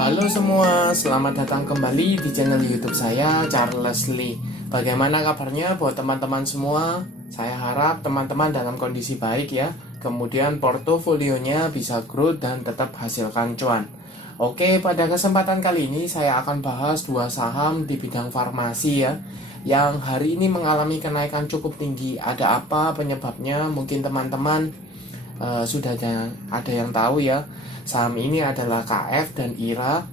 Halo semua, selamat datang kembali di channel YouTube saya, Charles Lee. Bagaimana kabarnya buat teman-teman semua? Saya harap teman-teman dalam kondisi baik ya. Kemudian portofolionya bisa growth dan tetap hasilkan cuan. Oke, pada kesempatan kali ini saya akan bahas dua saham di bidang farmasi ya, yang hari ini mengalami kenaikan cukup tinggi. Ada apa penyebabnya? Mungkin teman-teman sudah ada yang tahu ya. Saham ini adalah KF dan IRA.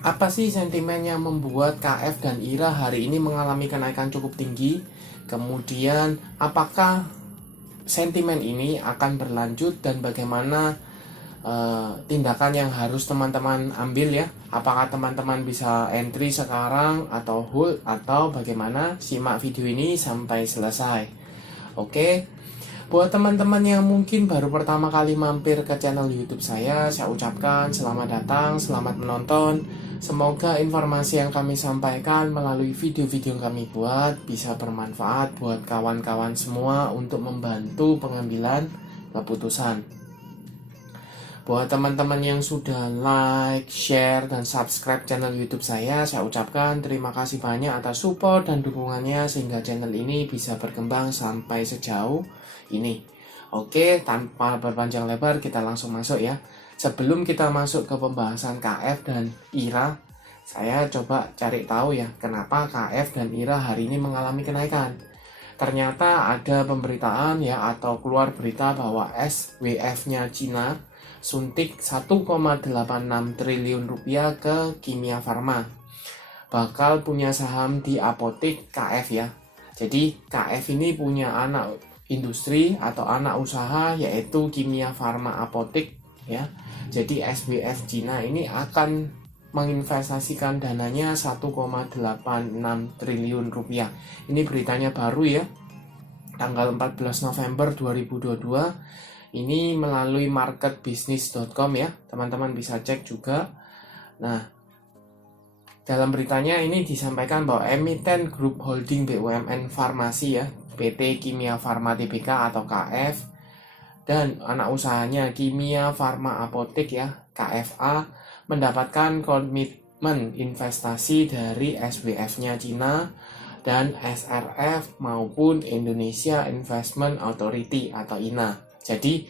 Apa sih sentimen yang membuat KF dan IRA hari ini mengalami kenaikan cukup tinggi? Kemudian apakah sentimen ini akan berlanjut dan bagaimana tindakan yang harus teman-teman ambil ya? Apakah teman-teman bisa entry sekarang atau hold atau bagaimana? Simak video ini sampai selesai. Oke. Buat teman-teman yang mungkin baru pertama kali mampir ke channel YouTube saya ucapkan selamat datang, selamat menonton. Semoga informasi yang kami sampaikan melalui video-video yang kami buat bisa bermanfaat buat kawan-kawan semua untuk membantu pengambilan keputusan. Buat teman-teman yang sudah like, share, dan subscribe channel YouTube saya ucapkan terima kasih banyak atas support dan dukungannya sehingga channel ini bisa berkembang sampai sejauh ini. Oke, tanpa berpanjang lebar kita langsung masuk ya. Sebelum kita masuk ke pembahasan KF dan IRA, saya coba cari tahu ya kenapa KF dan IRA hari ini mengalami kenaikan. Ternyata ada pemberitaan ya atau keluar berita bahwa SWF-nya Cina suntik 1,86 triliun rupiah ke Kimia Farma. Bakal punya saham di apotek KF ya. Jadi KF ini punya anak industri atau anak usaha yaitu Kimia Farma Apotek ya. Jadi SWF Cina ini akan menginvestasikan dananya 1,86 triliun rupiah. Ini beritanya baru ya. Tanggal 14 November 2022. Ini melalui marketbusiness.com ya, teman-teman bisa cek juga. Nah, dalam beritanya ini disampaikan bahwa emiten grup holding BUMN Farmasi ya, PT Kimia Farma Tbk atau KF, dan anak usahanya Kimia Farma Apotek ya, KFA, mendapatkan komitmen investasi dari SWF-nya Cina dan SRF maupun Indonesia Investment Authority atau INA. Jadi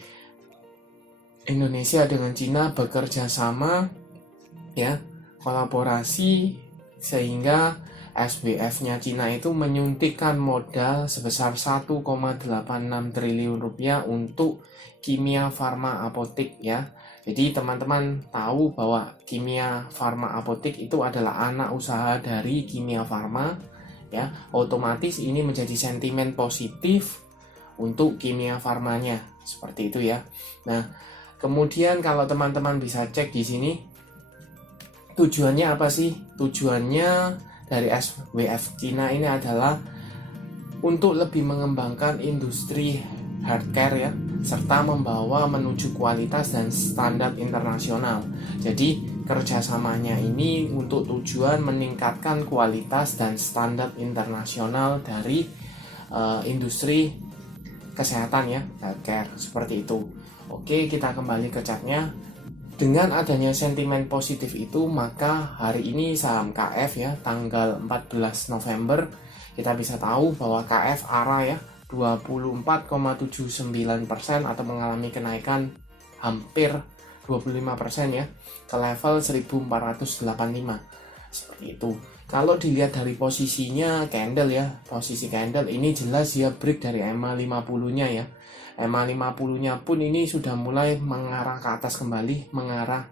Indonesia dengan Cina bekerja sama ya, kolaborasi sehingga SWF-nya Cina itu menyuntikkan modal sebesar 1,86 triliun rupiah untuk Kimia Farma Apotek ya. Jadi teman-teman tahu bahwa Kimia Farma Apotek itu adalah anak usaha dari Kimia Farma ya. Otomatis ini menjadi sentimen positif untuk Kimia Farmanya. Seperti itu ya. Nah, kemudian kalau teman-teman bisa cek di sini, tujuannya apa sih? Tujuannya dari SWF Cina ini adalah untuk lebih mengembangkan industri healthcare ya, serta membawa menuju kualitas dan standar internasional. Jadi kerjasamanya ini untuk tujuan meningkatkan kualitas dan standar internasional dari industri kesehatan ya, healthcare, seperti itu. Oke, kita kembali ke chartnya. Dengan adanya sentimen positif itu, maka hari ini saham KF ya, tanggal 14 November, kita bisa tahu bahwa KF ARA ya, 24,79% atau mengalami kenaikan hampir 25% ya, ke level 1485. Seperti itu. Kalau dilihat dari posisinya candle ya, posisi candle ini jelas dia break dari EMA 50-nya ya. EMA 50-nya pun ini sudah mulai mengarah ke atas kembali, mengarah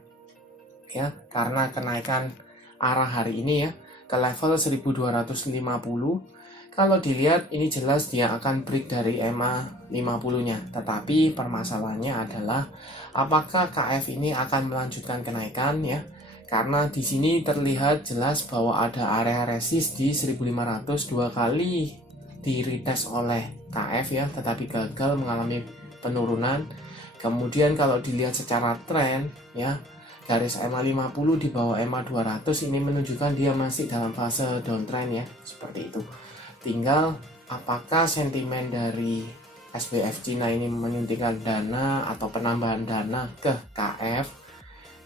ya, karena kenaikan arah hari ini ya ke level 1250. Kalau dilihat ini jelas dia akan break dari EMA 50-nya. Tetapi permasalahannya adalah apakah KF ini akan melanjutkan kenaikan ya? Karena di sini terlihat jelas bahwa ada area resist di 1500 dua kali di retest oleh KF ya, tetapi gagal mengalami penurunan. Kemudian kalau dilihat secara tren ya, garis EMA 50 di bawah EMA 200 ini menunjukkan dia masih dalam fase downtrend ya, seperti itu. Tinggal apakah sentimen dari SWF Cina ini menyuntikkan dana atau penambahan dana ke KF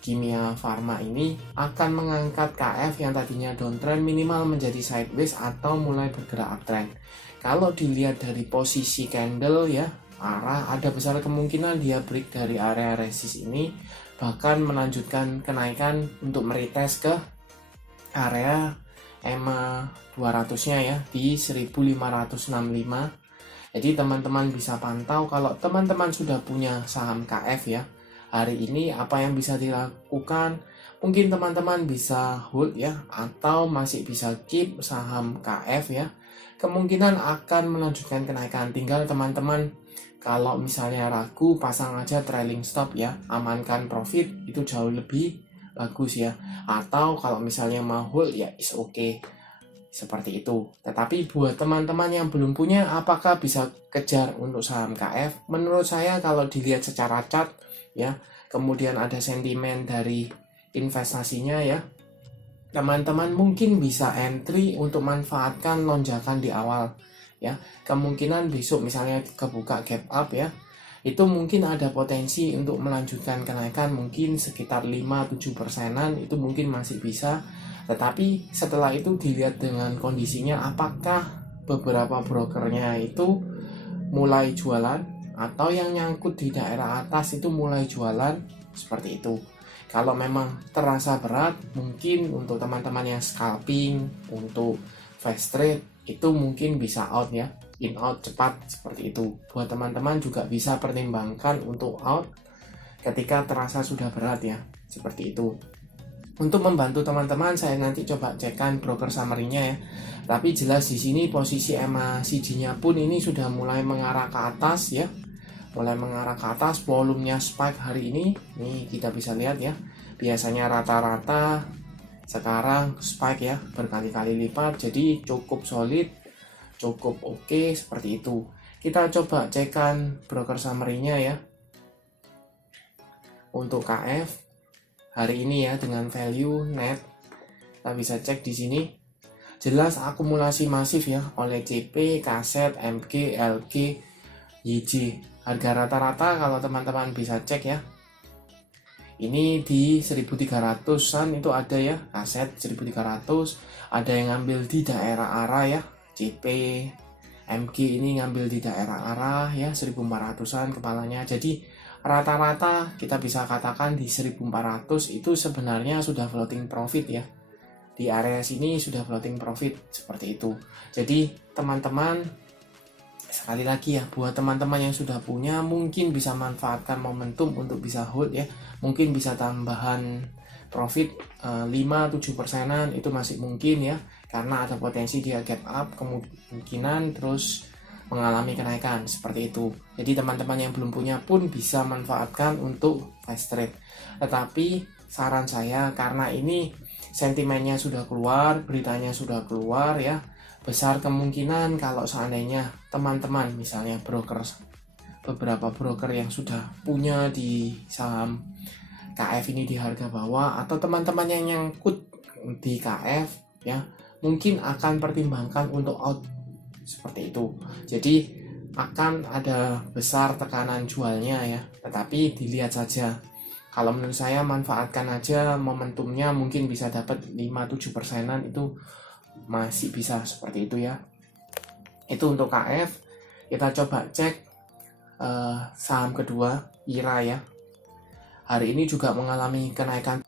Kimia Farma ini akan mengangkat KF yang tadinya downtrend minimal menjadi sideways atau mulai bergerak uptrend. Kalau dilihat dari posisi candle ya, arah ada besar kemungkinan dia break dari area resist ini, bahkan melanjutkan kenaikan untuk meretest ke area EMA 200-nya ya di 1565. Jadi teman-teman bisa pantau kalau teman-teman sudah punya saham KF ya. Hari ini apa yang bisa dilakukan? Mungkin teman-teman bisa hold ya, atau masih bisa keep saham KF ya. Kemungkinan akan melanjutkan kenaikan. Tinggal teman-teman kalau misalnya ragu, pasang aja trailing stop ya, amankan profit, itu jauh lebih bagus ya. Atau kalau misalnya mau hold ya is okay, seperti itu. Tetapi buat teman-teman yang belum punya, apakah bisa kejar untuk saham KF? Menurut saya kalau dilihat secara chart ya, kemudian ada sentimen dari investasinya ya, teman-teman mungkin bisa entry untuk manfaatkan lonjakan di awal ya. Kemungkinan besok misalnya kebuka gap up ya, itu mungkin ada potensi untuk melanjutkan kenaikan mungkin sekitar 5-7%, itu mungkin masih bisa. Tetapi setelah itu dilihat dengan kondisinya, apakah beberapa brokernya itu mulai jualan atau yang nyangkut di daerah atas itu mulai jualan, seperti itu. Kalau memang terasa berat, mungkin untuk teman-teman yang scalping, untuk fast trade, itu mungkin bisa out ya, in out cepat seperti itu. Buat teman-teman juga bisa pertimbangkan untuk out ketika terasa sudah berat ya, seperti itu. Untuk membantu teman-teman, saya nanti coba cekkan broker summary-nya ya. Tapi jelas di sini posisi EMA CG-nya pun ini sudah mulai mengarah ke atas ya. Mulai mengarah ke atas, volumenya spike hari ini. Nih kita bisa lihat ya. Biasanya rata-rata sekarang spike ya, berkali-kali lipat. Jadi cukup solid, cukup oke, seperti itu. Kita coba cekkan broker summary-nya ya. Untuk KF hari ini ya, dengan value net kita bisa cek di sini. Jelas akumulasi masif ya oleh CP, Kaset, MG, LG, YJ. Harga rata-rata kalau teman-teman bisa cek ya, ini di 1300-an itu ada ya, Kaset 1300, ada yang ngambil di daerah arah ya, CP, MG ini ngambil di daerah arah ya, 1400-an kepalanya. Jadi rata-rata kita bisa katakan di 1400 itu sebenarnya sudah floating profit ya. Di area sini sudah floating profit, seperti itu. Jadi teman-teman, sekali lagi ya, buat teman-teman yang sudah punya, mungkin bisa manfaatkan momentum untuk bisa hold ya. Mungkin bisa tambahan profit 5-7%-an, itu masih mungkin ya, karena ada potensi dia gap up, kemungkinan terus mengalami kenaikan, seperti itu. Jadi teman-teman yang belum punya pun bisa manfaatkan untuk fast trade. Tetapi saran saya, karena ini sentimennya sudah keluar, beritanya sudah keluar ya, besar kemungkinan kalau seandainya teman-teman misalnya beberapa broker yang sudah punya di saham KF ini di harga bawah, atau teman-teman yang nyangkut di KF ya, mungkin akan pertimbangkan untuk out, seperti itu. Jadi akan ada besar tekanan jualnya ya, tetapi dilihat saja. Kalau menurut saya manfaatkan aja momentumnya, mungkin bisa dapat 5-7%-an, itu masih bisa, seperti itu ya. Itu untuk KF. Kita coba cek saham kedua, IRA ya. Hari ini juga mengalami kenaikan.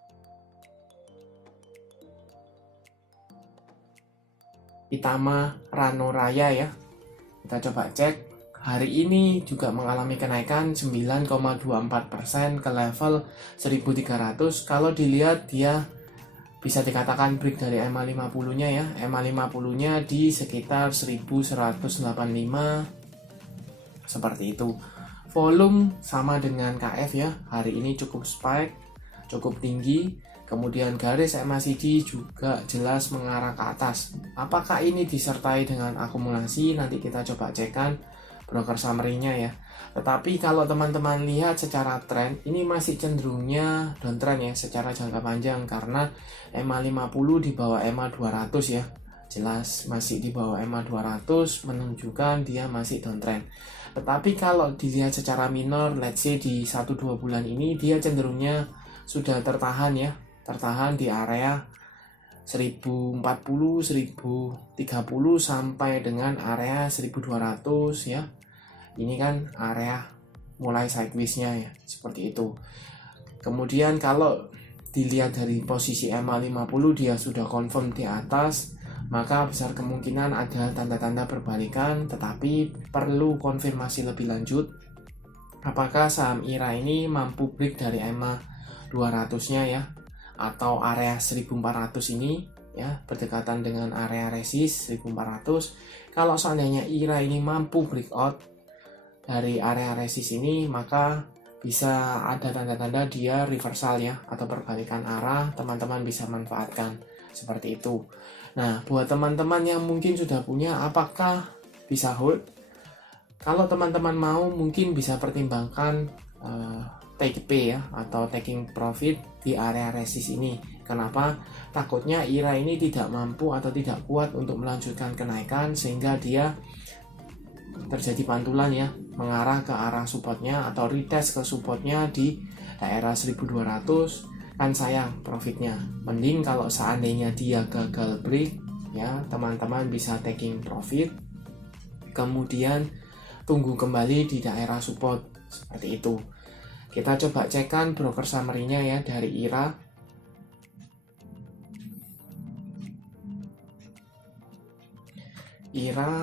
Itama Rano Raya ya. Kita coba cek. Hari ini juga mengalami kenaikan 9,24% ke level 1300. Kalau dilihat dia bisa dikatakan break dari EMA 50-nya ya. EMA 50-nya di sekitar 1185, seperti itu. Volume sama dengan KF ya. Hari ini cukup spike, cukup tinggi. Kemudian garis MACD juga jelas mengarah ke atas. Apakah ini disertai dengan akumulasi? Nanti kita coba cekkan broker summary-nya ya. Tetapi kalau teman-teman lihat secara tren, ini masih cenderungnya downtrend ya secara jangka panjang, karena EMA 50 di bawah EMA 200 ya. Jelas masih di bawah EMA 200, menunjukkan dia masih downtrend. Tetapi kalau dilihat secara minor, let's say di 1-2 bulan ini dia cenderungnya sudah tertahan ya, tertahan di area 1040, 1030 sampai dengan area 1200 ya. Ini kan area mulai sideways-nya ya, seperti itu. Kemudian kalau dilihat dari posisi MA50 dia sudah confirm di atas, maka besar kemungkinan ada tanda-tanda perbalikan, tetapi perlu konfirmasi lebih lanjut apakah saham IRA ini mampu break dari EMA 200-nya ya, atau area 1400 ini ya, berdekatan dengan area resist 1400. Kalau seandainya IRA ini mampu breakout dari area resist ini, maka bisa ada tanda-tanda dia reversal ya, atau perbalikan arah. Teman-teman bisa manfaatkan seperti itu. Nah, buat teman-teman yang mungkin sudah punya, apakah bisa hold? Kalau teman-teman mau, mungkin bisa pertimbangkan take P ya, atau taking profit di area resist ini. Kenapa? Takutnya IRA ini tidak mampu atau tidak kuat untuk melanjutkan kenaikan, sehingga dia terjadi pantulan ya, mengarah ke arah supportnya atau retest ke supportnya di daerah 1200. Kan sayang profitnya. Mending kalau seandainya dia gagal break ya, teman-teman bisa taking profit, kemudian tunggu kembali di daerah support seperti itu. Kita coba cekkan broker summary-nya ya dari IRA. IRA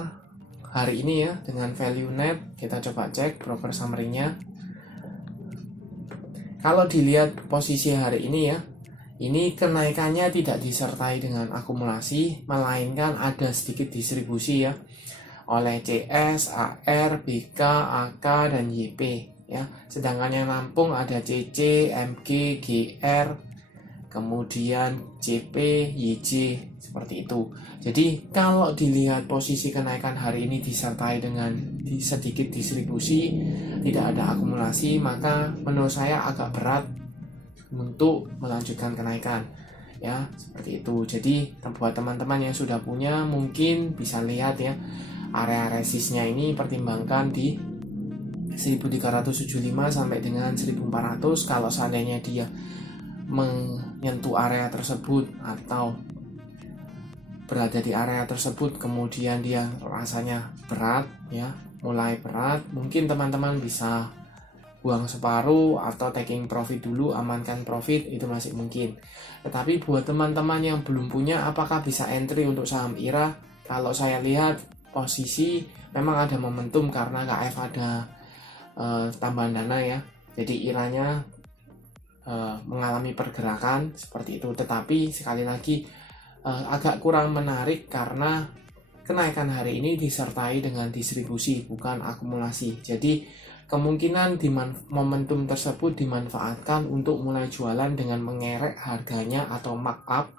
hari ini ya dengan value net, kita coba cek broker summary-nya. Kalau dilihat posisi hari ini ya, ini kenaikannya tidak disertai dengan akumulasi, melainkan ada sedikit distribusi ya, oleh CS, AR, BK, AK, dan YP ya. Sedangkan yang nampung ada CC, MG, GR, kemudian CP, YJ seperti itu. Jadi kalau dilihat posisi kenaikan hari ini disertai dengan sedikit distribusi, tidak ada akumulasi, maka menurut saya agak berat untuk melanjutkan kenaikan ya, seperti itu. Jadi buat teman-teman yang sudah punya, mungkin bisa lihat ya, area resistnya ini pertimbangkan di 1375 sampai dengan 1400. Kalau seandainya dia menyentuh area tersebut atau berada di area tersebut, kemudian dia rasanya berat ya, mulai berat, mungkin teman-teman bisa buang separuh atau taking profit dulu, amankan profit, itu masih mungkin. Tetapi buat teman-teman yang belum punya, apakah bisa entry untuk saham IRA? Kalau saya lihat posisi memang ada momentum karena KF ada tambahan dana ya, jadi IRA-nya mengalami pergerakan seperti itu. Tetapi sekali lagi agak kurang menarik karena kenaikan hari ini disertai dengan distribusi, bukan akumulasi. Jadi kemungkinan momentum tersebut dimanfaatkan untuk mulai jualan dengan mengerek harganya atau markup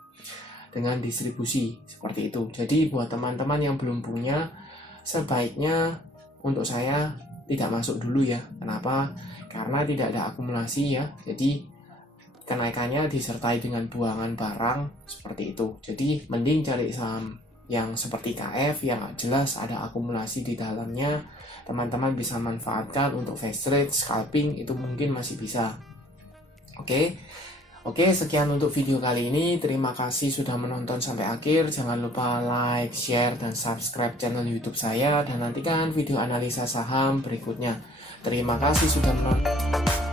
dengan distribusi seperti itu. Jadi buat teman-teman yang belum punya, sebaiknya untuk saya tidak masuk dulu ya. Kenapa? Karena tidak ada akumulasi ya. Jadi kenaikannya disertai dengan buangan barang seperti itu. Jadi mending cari saham yang seperti KF yang jelas ada akumulasi di dalamnya. Teman-teman bisa manfaatkan untuk fast trade, scalping, itu mungkin masih bisa. Oke, sekian untuk video kali ini. Terima kasih sudah menonton sampai akhir. Jangan lupa like, share, dan subscribe channel YouTube saya. Dan nantikan video analisa saham berikutnya. Terima kasih sudah menonton.